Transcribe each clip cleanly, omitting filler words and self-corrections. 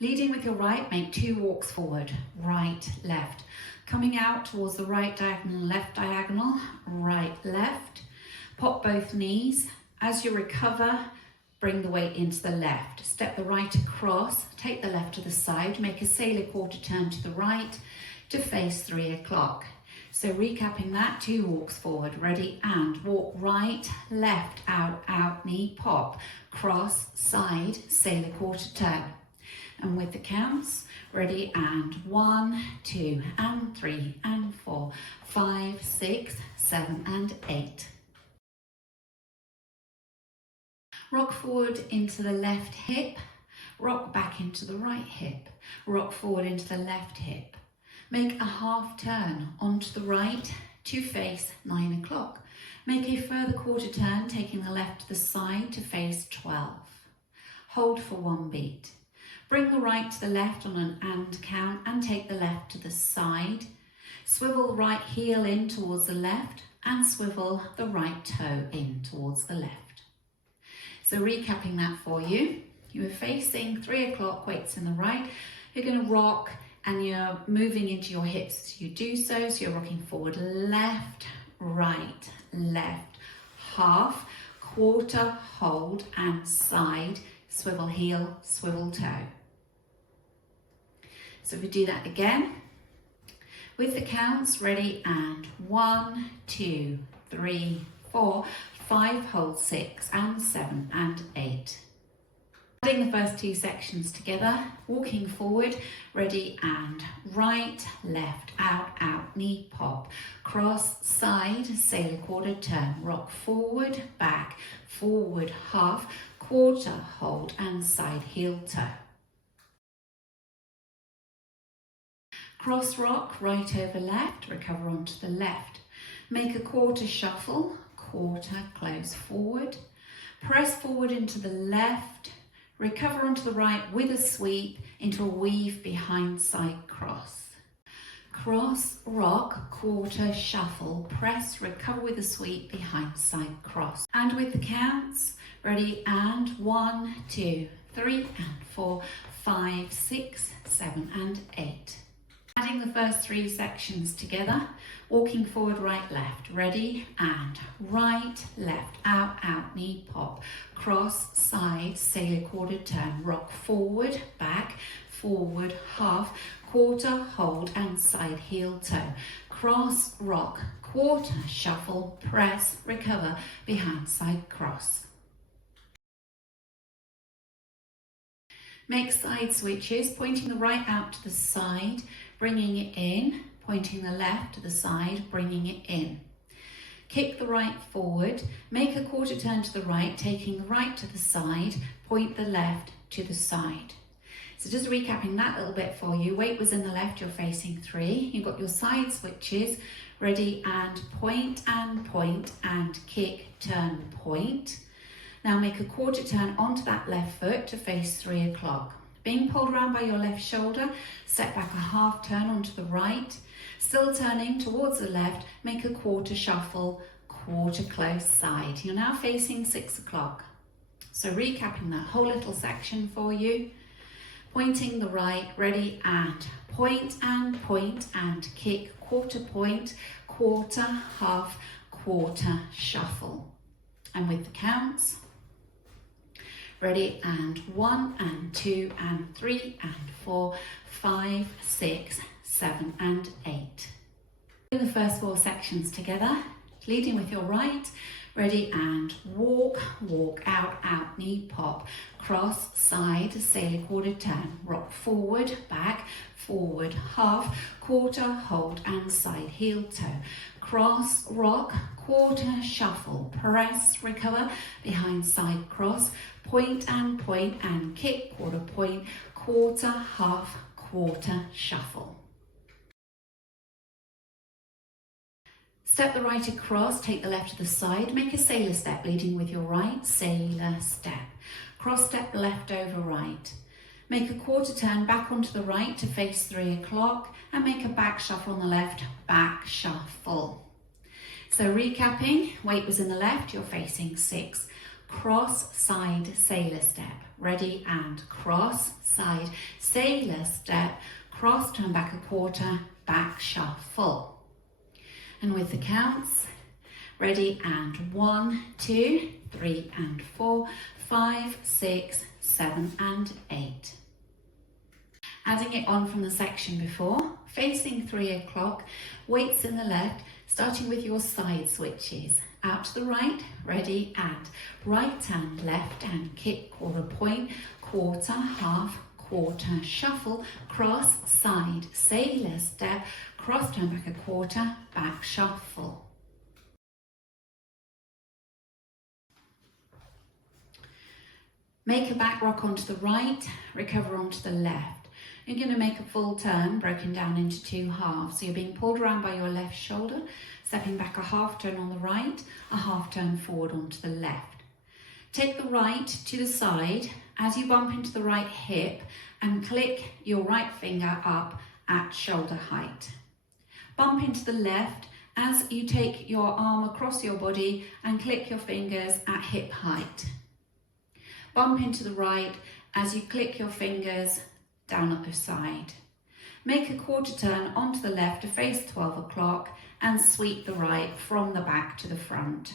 Leading with your right, make 2 walks forward, right, left. Coming out towards the right diagonal, right, left. Pop both knees. As you recover, bring the weight into the left. Step the right across, take the left to the side, make a sailor quarter turn to the right to face 3 o'clock. So recapping that, 2 walks forward, ready, and walk right, left, out, out, knee, pop, cross, side, sailor quarter turn. And with the counts, ready, and 1, 2, and 3, and 4, 5, 6, 7, and 8. Rock forward into the left hip, rock back into the right hip, rock forward into the left hip. Make a half turn onto the right to face 9 o'clock. Make a further quarter turn, taking the left to the side to face 12. Hold for 1 beat. Bring the right to the left on an and count and take the left to the side. Swivel the right heel in towards the left and swivel the right toe in towards the left. So recapping that for you, you are facing 3 o'clock, weights in the right. You're going to rock and you're moving into your hips as you do so. So you're rocking forward, left, right, left, half, quarter, hold and side, swivel heel, swivel toe. So if we do that again, with the counts, ready, and 1, 2, 3, 4, 5, hold 6, and 7, and 8. Adding the first 2 sections together, walking forward, ready, and right, left, out, out, knee, pop, cross, side, sailor quarter turn, rock forward, back, forward, half, quarter, hold, and side heel toe. Cross rock, right over left, recover onto the left. Make a quarter shuffle, quarter, close forward. Press forward into the left, recover onto the right with a sweep into a weave behind side cross. Cross, rock, quarter, shuffle, press, recover with a sweep behind side cross. And with the counts, ready, and 1, 2, 3, and 4, 5, 6, 7, and 8. Adding the first 3 sections together, walking forward, right, left, ready, and right, left, out, out, knee, pop, cross, side, sailor quarter turn, rock forward, back, forward, half, quarter, hold, and side heel toe. Cross, rock, quarter, shuffle, press, recover, behind side cross. Make side switches, pointing the right out to the side, bringing it in, pointing the left to the side, bringing it in. Kick the right forward, make a quarter turn to the right, taking the right to the side, point the left to the side. So just recapping that a little bit for you, weight was in the left, you're facing 3. You've got your side switches, ready, and point, and kick, turn, point. Now make a quarter turn onto that left foot to face 3 o'clock. Being pulled around by your left shoulder, step back a half turn onto the right. Still turning towards the left, make a quarter shuffle, quarter close side. You're now facing 6 o'clock. So recapping that whole little section for you. Pointing the right, ready, and kick, quarter point, quarter, half, quarter, shuffle. And with the counts, ready, and 1, and 2, and 3, and 4, 5, 6, 7, and 8. Do the first 4 sections together, leading with your right, ready, and walk, walk, out, out, knee, pop, cross, side, sailor quarter turn, rock forward, back, forward, half, quarter, hold, and side heel toe. Cross, rock, quarter, shuffle, press, recover, behind side cross, point, and kick, quarter point, quarter, half, quarter, shuffle. Step the right across, take the left to the side, make a sailor step, leading with your right, sailor step. Cross step left over right. Make a quarter turn back onto the right to face 3 o'clock and make a back shuffle on the left, back shuffle. So recapping, weight was in the left, you're facing 6. cross, side, sailor step. Ready, and cross, side, sailor step, cross, turn back a quarter, back shuffle. And with the counts, ready, and 1, 2, 3 and 4, 5, 6, 7 and 8. Adding it on from the section before, facing 3 o'clock, weights in the left, starting with your side switches. Out to the right, ready, and right and left and kick, quarter point, quarter, half, quarter, shuffle, cross, side, sailor step, cross, turn back a quarter, back shuffle. Make a back rock onto the right, recover onto the left. You're going to make a full turn, broken down into 2 halves. So you're being pulled around by your left shoulder, stepping back a half turn on the right, a half turn forward onto the left. Take the right to the side as you bump into the right hip and click your right finger up at shoulder height. Bump into the left as you take your arm across your body and click your fingers at hip height. Bump into the right as you click your fingers down at the side. Make a quarter turn onto the left to face 12 o'clock and sweep the right from the back to the front.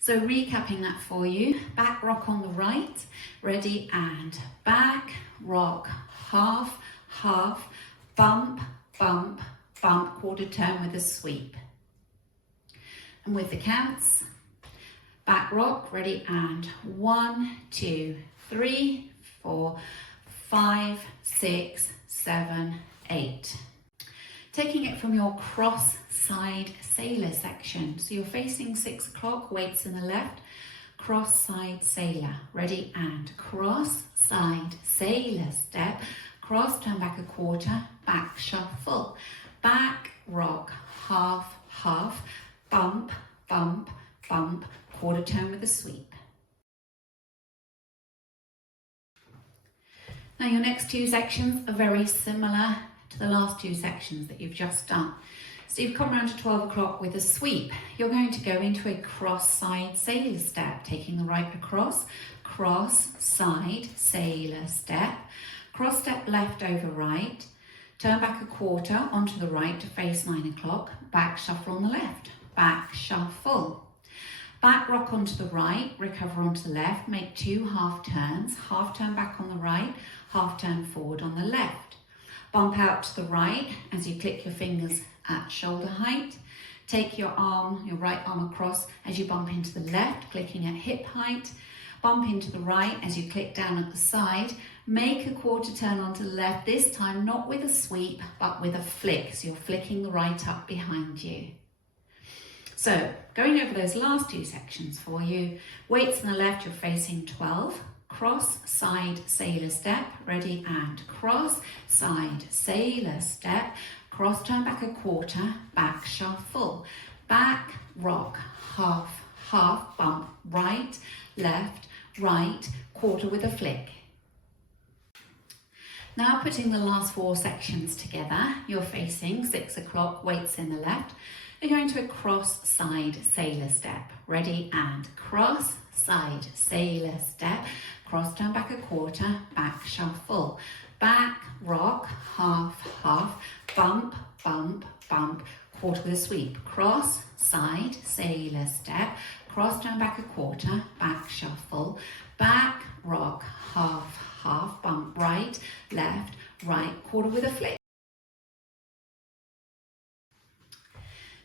So recapping that for you, back rock on the right, ready, and back, rock, half, half, bump, bump, bump, quarter turn with a sweep. And with the counts, back rock, ready, and 1, 2, 3, 4, 5, 6, 7, 8. Taking it from your cross side sailor section. So you're facing 6 o'clock, weights in the left, cross side sailor. Ready, and cross side sailor step, cross, turn back a quarter, back shuffle, back rock, half, half, bump, bump, bump, quarter turn with a sweep. Now your next 2 sections are very similar to the last 2 sections that you've just done. So you've come around to 12 o'clock with a sweep. You're going to go into a cross side sailor step, taking the right across, cross side sailor step, cross step left over right, turn back a quarter onto the right to face 9 o'clock, back shuffle on the left, back shuffle. Back rock onto the right, recover onto the left, make 2 half turns, half turn back on the right, half turn forward on the left. Bump out to the right as you click your fingers at shoulder height. Take your arm, your right arm across as you bump into the left, clicking at hip height. Bump into the right as you click down at the side. Make a quarter turn onto the left, this time not with a sweep, but with a flick. So you're flicking the right up behind you. So, going over those last 2 sections for you, weights on the left, you're facing 12, cross, side, sailor step, ready, and cross, side, sailor step, cross, turn back a quarter, back shuffle, back, rock, half, half, bump, right, left, right, quarter with a flick. Now putting the last 4 sections together, you're facing 6 o'clock, weights in the left, you're going to a cross side sailor step. Ready, and cross side sailor step. Cross, turn back a quarter, back shuffle. Back, rock, half, half, bump, bump, bump, quarter with a sweep. Cross, side, sailor step. Cross, turn back a quarter, back shuffle. Back, rock, half, half, bump, right, left, right, quarter with a flick.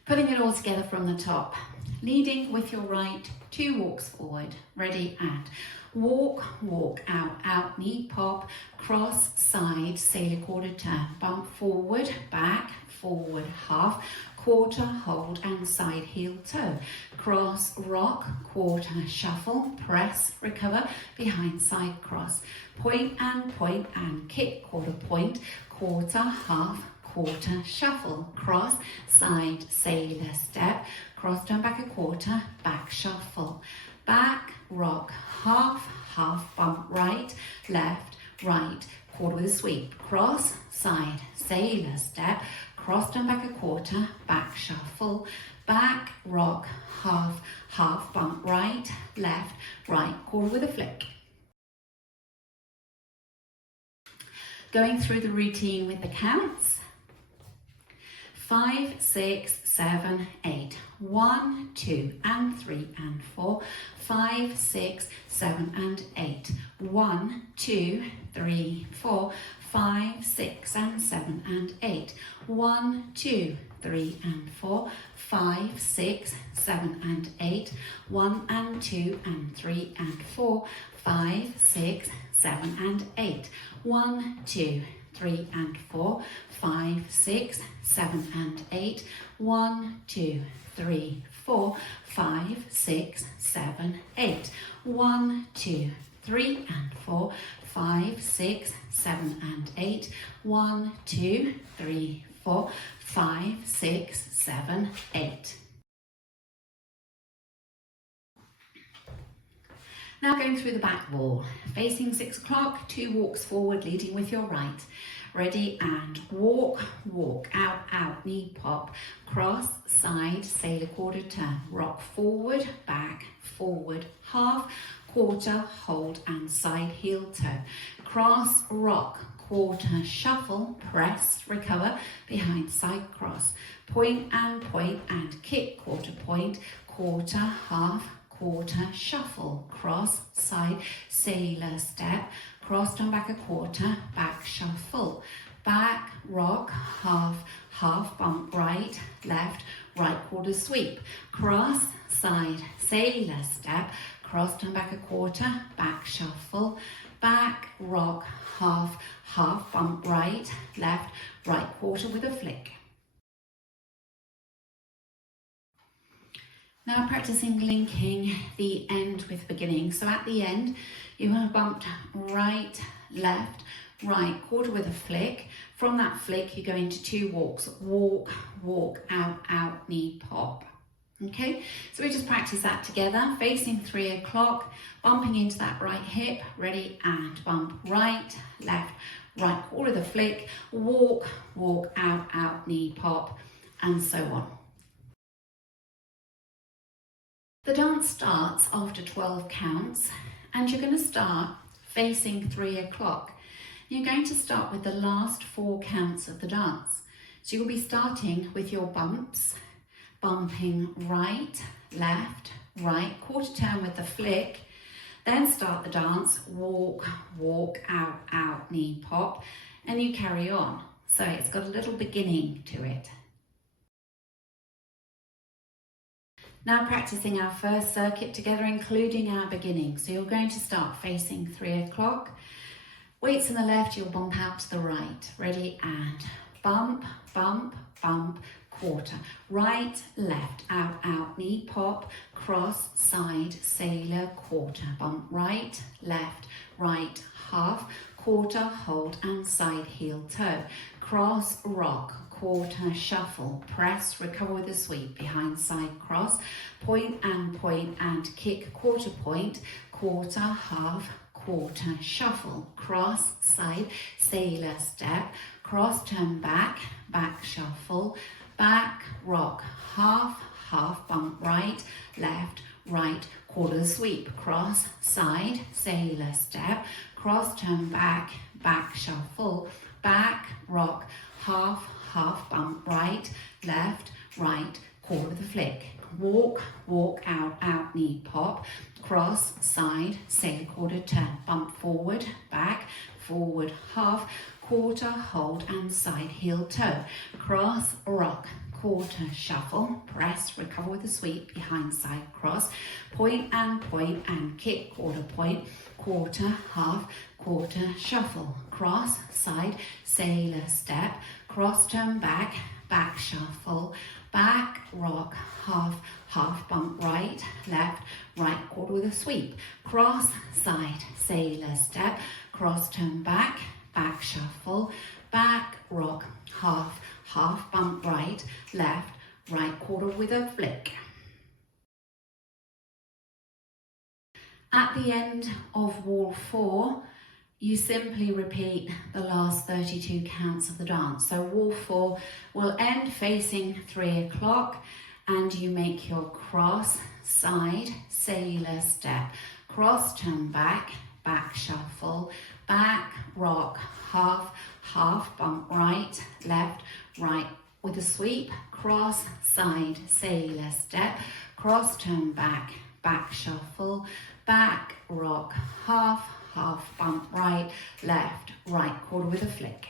Putting it all together from the top, leading with your right, 2 walks forward, ready, and walk, walk, out, out, knee pop, cross, side, sailor quarter turn, bump forward, back, forward, half, quarter, hold, and side heel toe, cross, rock, quarter, shuffle, press, recover, behind side cross, point and kick, quarter point, quarter, half, quarter, shuffle, cross, side, sailor step, cross, turn back a quarter, back shuffle, back, rock, half, half, bump, right, left, right, quarter with a sweep, cross, side, sailor step, cross, turn back a quarter, back shuffle, back, rock, half, half, bump right, left, right, quarter with a flick. Going through the routine with the counts. 5, 6, 7, 8. 1, 2 and 3 and 4. 5, 6, 7 and 8. 1, 2, 3, 4. 5, 6 and 7 and 8. 1, 2, 3 and 4. 5, 6, 7 and 8. 1 and 2 and 3 and 4. 5, 6, 7 and 8. 1, 2, 3 and 4, 5, 6, 7 and 8, 1, 2, 3, 4, 5, 6, 7, 8, 1, 2, 3 and 4, 5, 6, 7 and 8, 1, 2, 3, 4, 5, 6, 7, 8. Now going through the back wall, facing 6 o'clock, 2 walks forward, leading with your right. Ready, and walk, walk, out, out, knee pop, cross, side, sailor quarter turn, rock forward, back, forward, half, quarter, hold, and side heel toe. Cross, rock, quarter, shuffle, press, recover, behind, side, cross. Point and kick, quarter point, quarter, half, quarter, shuffle, cross, side, sailor step, cross, turn back a quarter, back, shuffle, back, rock, half, half, bump, right, left, right, quarter, sweep, cross, side, sailor step, cross, turn back a quarter, back, shuffle, back, rock, half, half, bump, right, left, right, quarter with a flick. Now practicing linking the end with beginning. So at the end, you have bumped right, left, right, quarter with a flick. From that flick, you go into 2 walks. Walk, walk, out, out, knee pop. Okay, so we just practice that together. Facing 3 o'clock, bumping into that right hip. Ready, and bump right, left, right, quarter with a flick. Walk, walk, out, out, knee pop, and so on. The dance starts after 12 counts, and you're going to start facing 3 o'clock. You're going to start with the last 4 counts of the dance. So you'll be starting with your bumps, bumping right, left, right, quarter turn with the flick, then start the dance, walk, walk, out, out, knee pop, and you carry on. So it's got a little beginning to it. Now practicing our first circuit together, including our beginning. So you're going to start facing 3 o'clock. Weights on the left, you'll bump out to the right. Ready, and bump, bump, bump, quarter. Right, left, out, out, knee pop, cross, side, sailor, quarter. Bump right, left, right, half, quarter, hold, and side heel toe. Cross, rock, quarter, shuffle, press, recover with a sweep, behind, side, cross, point and kick, quarter point, quarter, half, quarter, shuffle, cross, side, sailor step, cross, turn back, back, shuffle, back, rock, half, half, bump right, left, right, quarter sweep, cross, side, sailor step, cross, turn back, back, shuffle, back, rock, half, half, bump right, left, right, quarter with a flick. Walk, walk, out, out, knee pop, cross, side, sailor quarter turn, bump forward, back, forward, half, quarter, hold, and side heel toe. Cross, rock, quarter, shuffle, press, recover with a sweep, behind, side, cross, point and kick, quarter point, quarter, half, quarter, shuffle, cross, side, sailor step, cross, turn back, back, shuffle, back, rock, half, half, bump right, left, right, quarter with a sweep, cross, side, sailor step, cross, turn back, back, shuffle, back, rock, half, half, bump right, left, right, quarter with a flick. At the end of wall 4, you simply repeat the last 32 counts of the dance. So wall 4 will end facing 3 o'clock, and you make your cross, side, sailor step, cross, turn back, back shuffle, back, rock, half, half, bump right, left, right, with a sweep, cross, side, sailor step, cross, turn back, back shuffle, back, rock, half, half, bump right, left, right, quarter with a flick.